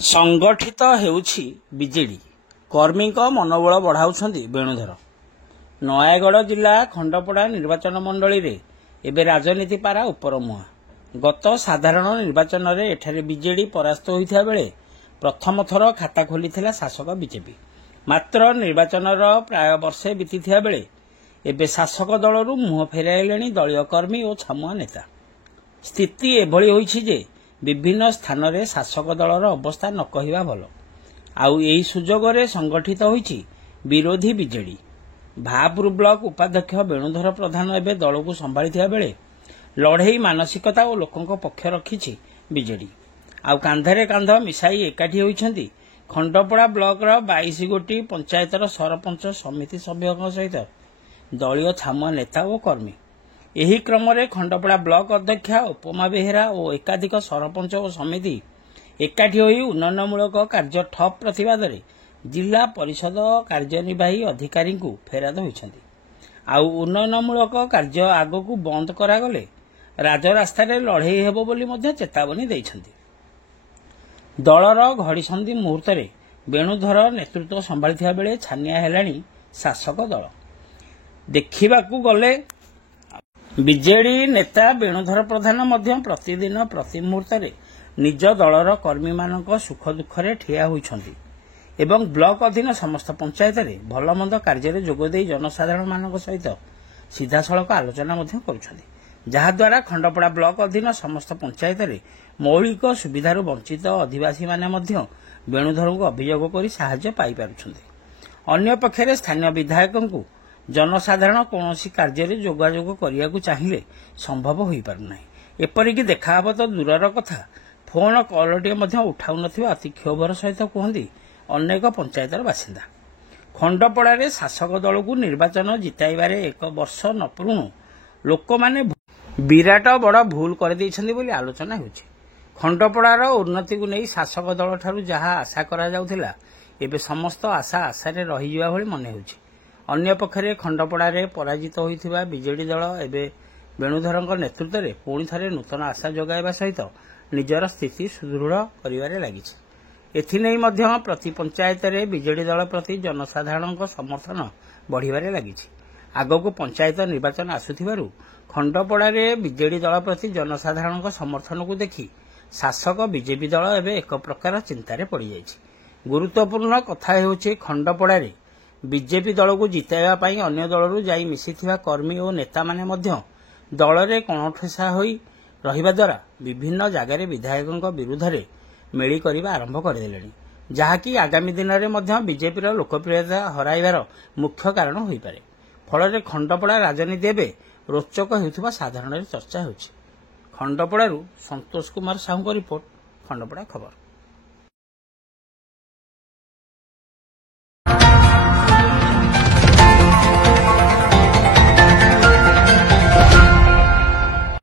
संगठित हेउछि बीजेडी कर्मी मनोबल बढ़ाउछंती वेणुधर। नयागढ़ जिला खंडपड़ा निर्वाचन मंडली रे एबे राजनीति पारा उपर मुहा। गत साधारण निर्वाचन रे एठारे बीजेडी परास्त होइथिया बेले प्रथम थर खाता खोलिथिला शासक बीजेपी। मात्र निर्वाचन प्राय वर्षे बीतीथिया बेले एबे शासक दलरू मुह फेराइलेनी दलीय कर्मी और छामुआ नेता। स्थिति एभली होइछि जे विभिन्न स्थान रे शासक दलर अवस्था न कहिबा भल। आउ एही सुजोग रे संगठित होइछि विरोधी बीजेडी। भापुर ब्लॉक उपाध्यक्ष वेणुधर प्रधान एबे दल को संभाळिथिया बेले लड़ेई मानसिकता और लोकंक पक्ष रखिछि बीजेडी। आउ कांधरे कांध मिसाई एकाठी होइछंती खंडपड़ा ब्लॉक रो 22 गोटी पंचायतर सरपंच समिति सभ्यों सहित दलीय छामुआ नेता और कर्मी। एही क्रम रे खंडपड़ा ब्लॉक अध्यक्षा उपमा बेहेरा और एकाधिक सरपंच और समिति एकाठी होई उन्नयनमूलक कार्य ठप प्रतिवाद रे जिला परिषद कार्यनिर्वाही अधिकारी को फेराद होइछंती। आउ उन्नयनमूलक कार्य आगो को बंद करागले राजरास्ता रे लड़ेई हेबो बोली मध्य चेतावनी दैछंती। दलर घड़ीसंधि मुहूर्त रे वेणुधर नेतृत्व संभाळिथिया बेले छानिया हेलाणी शासक दल। देखिबाकू गले बीजेडी नेता वेणुधर प्रधान मध्य प्रतिदिन प्रति मुहूर्त रे निज दलर कर्मी मानक सुख दुख रे ठिया होइछंती एवं ब्लॉक अधीन समस्त पंचायत रे भलमंद कार्य रे जोग देई जनसाधारण मानक सहित सीधासळख आलोचना मध्य करुछंती। जहा द्वारा खंडपड़ा ब्लॉक अधीन समस्त पंचायत रे मौलिक सुविधारू वंचित आदिवासी माने मध्य वेणुधर को अभियोग करी साहाय्य पाई पारुछंती। अन्य पक्षरे स्थानीय विधायकଙ୍କୁ जनसाधारण कौनसी कार्य रे जोगाजोग करिया चाहिए संभव हो पारना। एपरिकी देखाब तो दूरर कथा फोन कलटे उठाऊ नथिबा अति क्षोभर सहित कहती अनेक पंचायतर बासिंदा। खंडपड़ा रे शासक दल को निर्वाचन जिताइबारे 1 वर्ष न पूर्ण लोक माने विराट बड़ भूल कर दैछंती बोली आलोचना होछि। खंडपड़ार उन्नति को नहीं शासक दल ठारू जहा आशा करा जाउथिला एबे समस्त आशा आशारे रही जिवा भली मने होछि। अन्य पक्षरे खंडपड़ा रे पराजित होइथिबा बीजेडी दल एबे वेणुधरଙ୍କ नेतृत्व रे पुणी थरे नूतन आशा जगाइबा सहित निजर स्थिति सुदृढ़ करिवारे लागिछि। एथिनै मध्य प्रति पंचायत रे बीजेडी दल प्रति जनसाधारणଙ୍କ समर्थन बढ़िबारे लागिछि। आगको पंचायत निर्वाचन आसुथिबारु खंडपड़ा रे बीजेडी दल प्रति जनसाधारणଙ୍କ समर्थन को देखि शासक बीजेपी दल एबे एक प्रकार चिंतारे पड़ी जाइछि। गुरुत्वपूर्ण कथा हेउछि खंडपड़ा रे बीजेपी दल को जिताइबा पई अन्य दलरू जाई मिसिथिबा कर्मी और नेता माने मध्य दल रे कणठेसा होई रहिबा द्वारा विभिन्न जगार विधायकों विरुद्ध रे मेली करबा आरंभ करदेलेनी, जहाँकि आगामी दिन में मध्य बीजेपी लोकप्रियता हराइबार मुख्य कारण होई पारे। फल खंडपड़ा राजनीति एवं रोचक होउथिबा साधारण चर्चा होछि। खंडपड़ारू संतोष कुमार साहू रिपोर्ट, खंडपड़ा खबर।